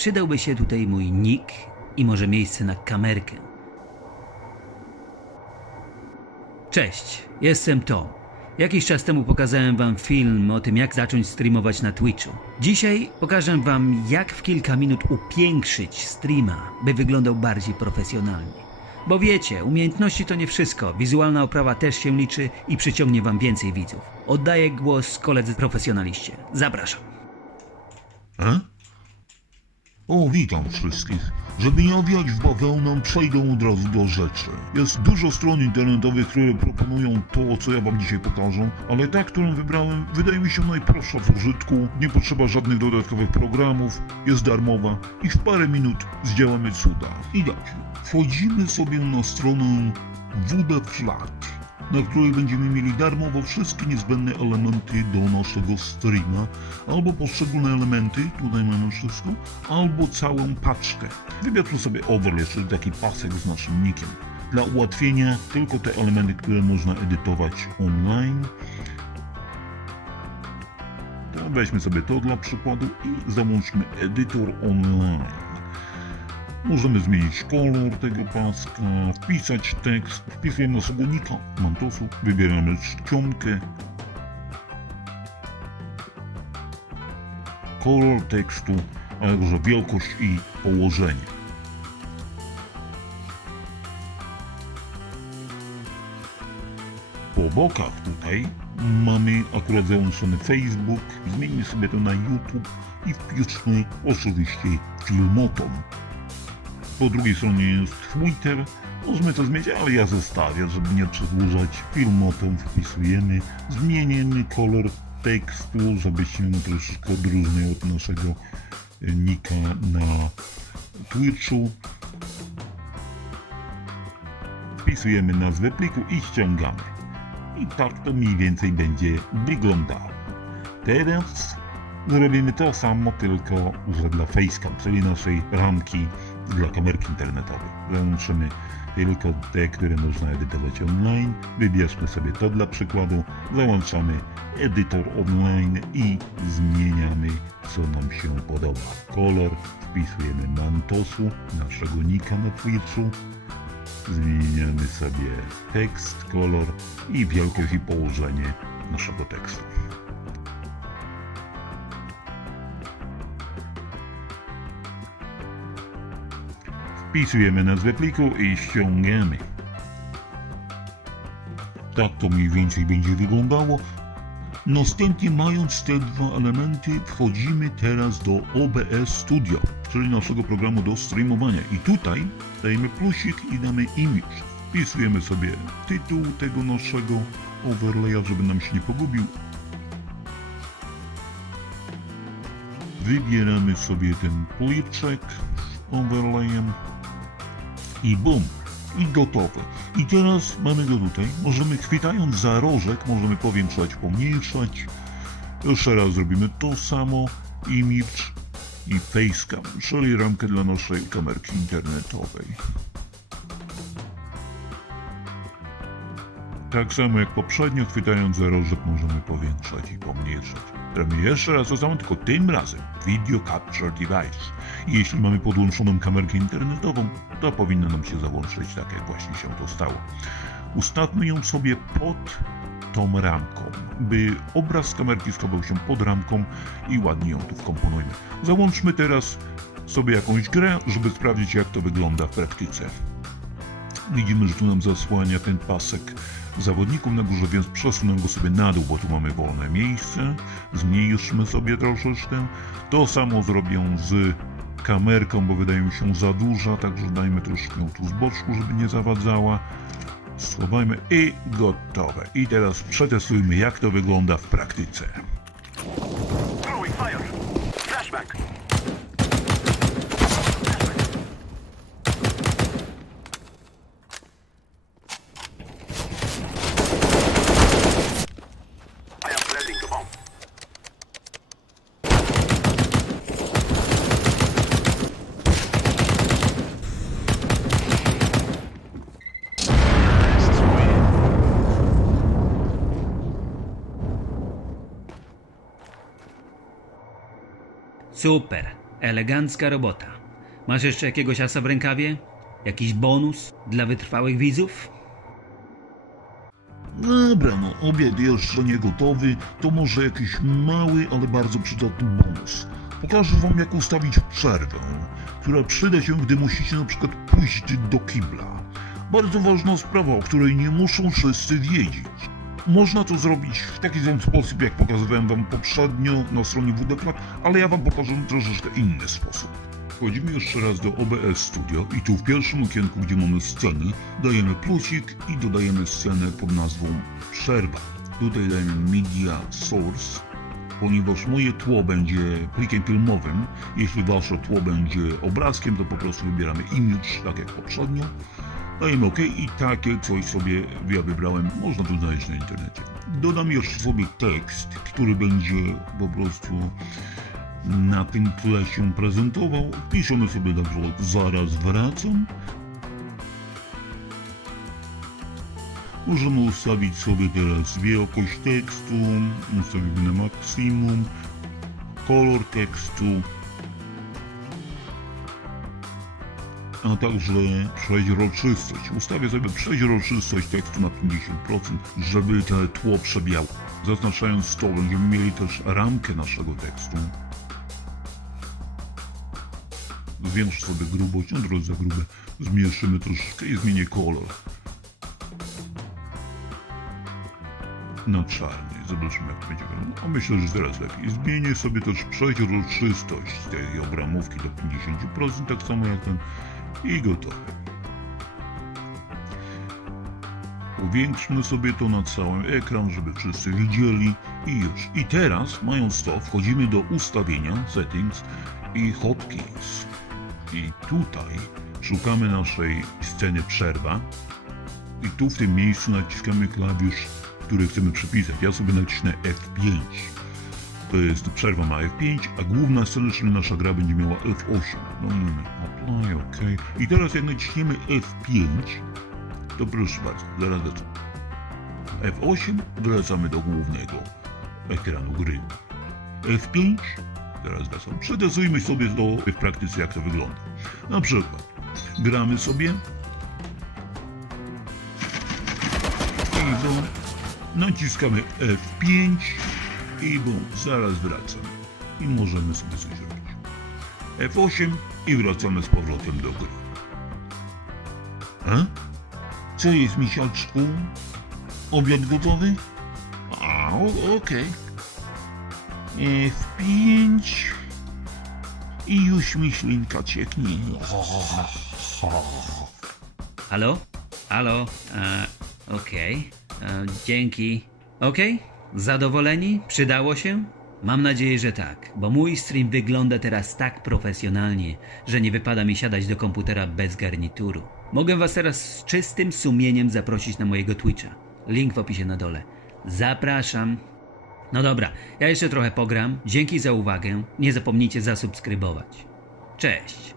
przydałby się tutaj mój nick i może miejsce na kamerkę. Cześć, jestem Tom. Jakiś czas temu pokazałem wam film o tym, jak zacząć streamować na Twitchu. Dzisiaj pokażę wam, jak w kilka minut upiększyć streama, by wyglądał bardziej profesjonalnie. Bo wiecie, umiejętności to nie wszystko, wizualna oprawa też się liczy i przyciągnie wam więcej widzów. Oddaję głos koledze profesjonaliście. Zapraszam. O, witam wszystkich. Żeby nie owijać w bawełnę, przejdę od razu do rzeczy. Jest dużo stron internetowych, które proponują to, co ja wam dzisiaj pokażę, ale ta, którą wybrałem, wydaje mi się najprostsza w użytku, nie potrzeba żadnych dodatkowych programów, jest darmowa i w parę minut zdziałamy cuda. I tak, wchodzimy sobie na stronę WDFlat, na której będziemy mieli darmowo wszystkie niezbędne elementy do naszego streama, albo poszczególne elementy, tutaj mamy wszystko, albo całą paczkę. Wybierzmy sobie overlay, czyli taki pasek z naszym nickiem. Dla ułatwienia tylko te elementy, które można edytować online. To weźmy sobie to dla przykładu i załączmy edytor online. Możemy zmienić kolor tego paska, wpisać tekst, wpisujemy naszego nicka, Mantosu, wybieramy czcionkę, kolor tekstu, a także wielkość i położenie. Po bokach tutaj mamy akurat załączony Facebook, zmienimy sobie to na YouTube i wpiszmy oczywiście Filmoton. Po drugiej stronie jest Twitter, możemy to zmienić, ale ja zostawię, żeby nie przedłużać. Filmoton wpisujemy, zmieniamy kolor tekstu, żeby się troszeczkę odróżniał od naszego nika na Twitchu. Wpisujemy nazwę pliku i ściągamy. I tak to mniej więcej będzie wyglądało. Teraz zrobimy to samo, tylko że dla facecam, czyli naszej ramki dla kamerki internetowej. Załączymy tylko te, które można edytować online. Wybierzmy sobie to dla przykładu. Załączamy edytor online i zmieniamy, co nam się podoba. Kolor, wpisujemy Mantosu, naszego nika na Twitchu. Zmieniamy sobie tekst, kolor i wielkość i położenie naszego tekstu. Wpisujemy nazwę pliku i ściągamy. Tak to mniej więcej będzie wyglądało. Następnie, mając te dwa elementy, wchodzimy teraz do OBS Studio, czyli naszego programu do streamowania. I tutaj dajemy plusik i damy image. Wpisujemy sobie tytuł tego naszego overlaya, żeby nam się nie pogubił. Wybieramy sobie ten pliczek z overlayem i bum, i gotowe. I teraz mamy go tutaj. Możemy, chwytając za rożek, możemy powiększać, pomniejszać. Jeszcze raz zrobimy to samo. Image i facecam, czyli ramkę dla naszej kamerki internetowej. Tak samo jak poprzednio, chwytając za rożek, możemy powiększać i pomniejszać. Robimy jeszcze raz to samo, tylko tym razem Video Capture Device. I jeśli mamy podłączoną kamerkę internetową, to powinno nam się załączyć tak, jak właśnie się to stało. Ustawmy ją sobie pod tą ramką, by obraz z kamerki schował się pod ramką i ładnie ją tu wkomponujmy. Załączmy teraz sobie jakąś grę, żeby sprawdzić, jak to wygląda w praktyce. Widzimy, że tu nam zasłania ten pasek zawodników na górze, więc przesunę go sobie na dół, bo tu mamy wolne miejsce. Zmniejszmy sobie troszeczkę. To samo zrobię z kamerką, bo wydaje mi się za duża, także dajmy troszkę tu z boczku, żeby nie zawadzała. Schowajmy i gotowe. I teraz przetestujmy, jak to wygląda w praktyce. Super. Elegancka robota. Masz jeszcze jakiegoś asa w rękawie? Jakiś bonus dla wytrwałych widzów? Dobra, no obiad jeszcze nie gotowy, to może jakiś mały, ale bardzo przydatny bonus. Pokażę wam, jak ustawić przerwę, która przyda się, gdy musicie na przykład pójść do kibla. Bardzo ważna sprawa, o której nie muszą wszyscy wiedzieć. Można to zrobić w taki sam sposób, jak pokazywałem wam poprzednio na stronie WDFLAG, ale ja wam pokażę troszeczkę inny sposób. Wchodzimy jeszcze raz do OBS Studio i tu w pierwszym okienku, gdzie mamy sceny, dajemy plusik i dodajemy scenę pod nazwą przerwa. Tutaj dajemy Media Source, ponieważ moje tło będzie plikiem filmowym. Jeśli wasze tło będzie obrazkiem, to po prostu wybieramy image, tak jak poprzednio. Dajemy OK i takie coś sobie ja wybrałem, można to znaleźć na internecie. Dodam jeszcze sobie tekst, który będzie po prostu na tym tle się prezentował. Piszemy sobie tak, że zaraz wracam. Możemy ustawić sobie teraz wielkość tekstu, ustawimy na maksimum, kolor tekstu, a także przeźroczystość. Ustawię sobie przeźroczystość tekstu na 50%, żeby to tło przebijało. Zaznaczając to, będziemy mieli też ramkę naszego tekstu. Zwiększ sobie grubość, na drodze za grube. Zmniejszymy troszeczkę i zmienię kolor na czarny. Zobaczymy, jak to będzie wyglądało. Myślę, że teraz lepiej. Zmienię sobie też przeźroczystość tej obramówki do 50%, tak samo jak ten, i gotowe. Powiększmy sobie to na cały ekran, żeby wszyscy widzieli i już. I teraz, mając to, wchodzimy do ustawienia, settings i hotkeys. I tutaj szukamy naszej sceny przerwa i tu w tym miejscu naciskamy klawisz, który chcemy przypisać. Ja sobie nacisnę F5. To jest przerwa ma F5, a główna scena, czyli nasza gra, będzie miała F8. No, apply, OK. I teraz jak naciśniemy F5, to proszę bardzo, zaraz lecę. F8, wracamy do głównego ekranu gry. F5, teraz wracam. Przetestujmy sobie to w praktyce, jak to wygląda. Na przykład, gramy sobie i naciskamy F5 i bum, zaraz wracam. I możemy sobie coś robić. F8 i wracamy z powrotem do gry. A? Co jest, misiaczku? Obiad gotowy? A, okej. F5 i już myślinka cieknie. Halo? Halo? Okej. Dzięki. Okej? Zadowoleni? Przydało się? Mam nadzieję, że tak, bo mój stream wygląda teraz tak profesjonalnie, że nie wypada mi siadać do komputera bez garnituru. Mogę was teraz z czystym sumieniem zaprosić na mojego Twitcha. Link w opisie na dole. Zapraszam. No dobra, ja jeszcze trochę pogram. Dzięki za uwagę. Nie zapomnijcie zasubskrybować. Cześć.